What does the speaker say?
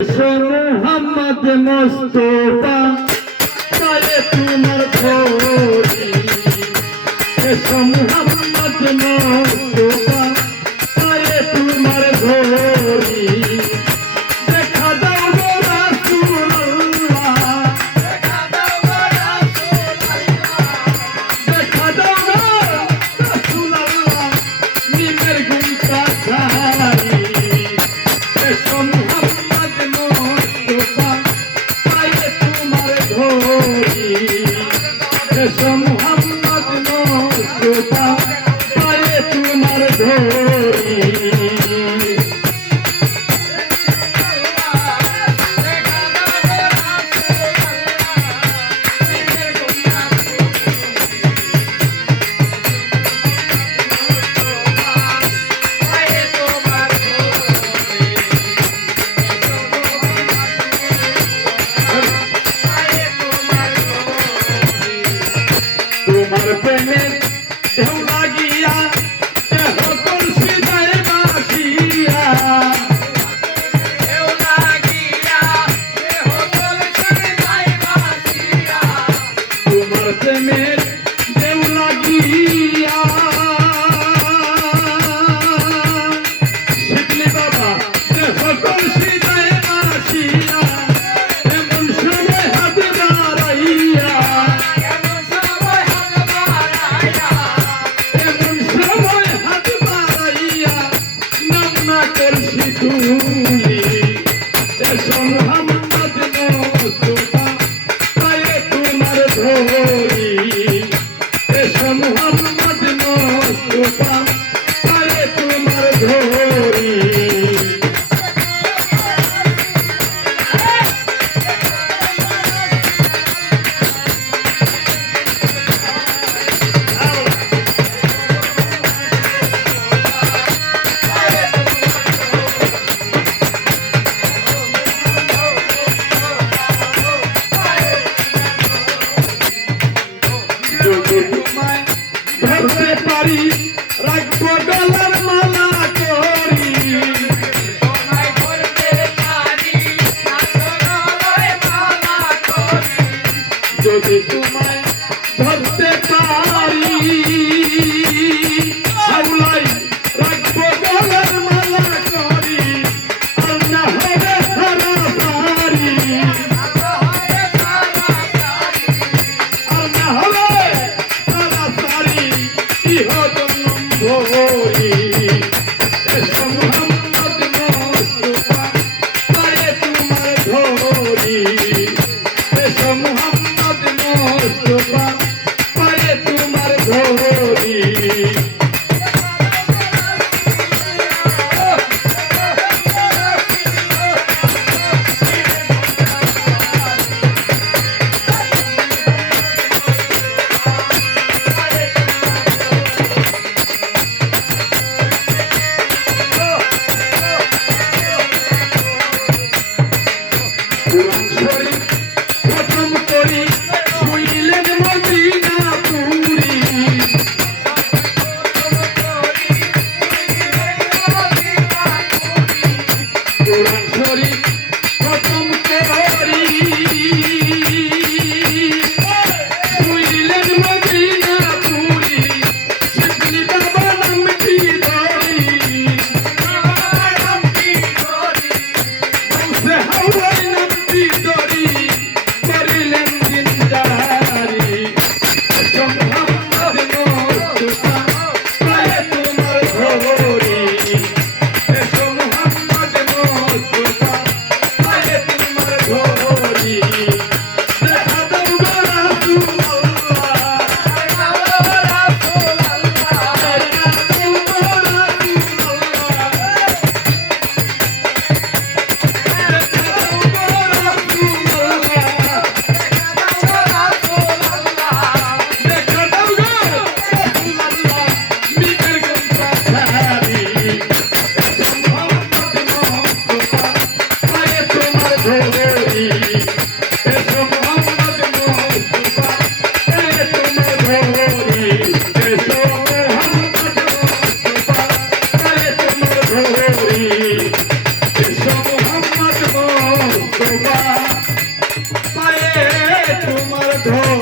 মোহাম্মদ মোস্তফা পায়ে তোমার ধরি এসো মোহাম্মদ মোস্তফা পায়ে তোমার ধরি দেখা দাও গো রাসূলুল্লাহ দেখা দাও গো রাসূলুল্লাহ নিমের গুমটা সারি এসো মোহাম্মদ মোস্তফা পায়ে তোমার ধরি এসো মোহাম্মদ মোস্তফা পায়ে তোমার ধরি তোমার প্রেমে ঢেউ লাগিয়া হকল সিদায় বাসিয়া তোমার প্রেমে ঢেউ লাগিয়া শিবলি বাবা হকল সিদায় বাসিয়া এমন সময় হাত বাড়াইয়া তুলি এসো মোহাম্মদ মোস্তফা পায়ে তোমার ধরি এসো মোহাম্মদ মোস্তফা পায়ে তোমার ধরি তোমায় ধরতে পারি রাখবো গলার মালা করি যদি তোমায় ধরতে পারি হাওলাই রাখবো গলার মালা করি আর না হবে সারা সারি ধরি এসো মোহাম্মদ মোস্তফা পায়ে তোমার ধরি এসো মোহাম্মদ মোস্তফা পায়ে তোমার ধরি কুরআন শরীফ খতম করি শুইলেন মদিনাপুরি কুরআন শরীফ খতম করি শুইলেন মদিনাপুরি শিবলি বাবা নামটি ধরি সে হাওলাই নামটি ধরি করিলেন জিন্দারি এসো মোহাম্মদ মোস্তফা পায়ে তোমার ধরি এসো মোহাম্মদ মোস্তফা পায়ে তোমার ধরি দেখা দাও গো রাসূলুল্লাহ দেখা দাও গো রাসূলুল্লাহ এসো মোহাম্মদ তওবা পায়ে তোমার ধোবা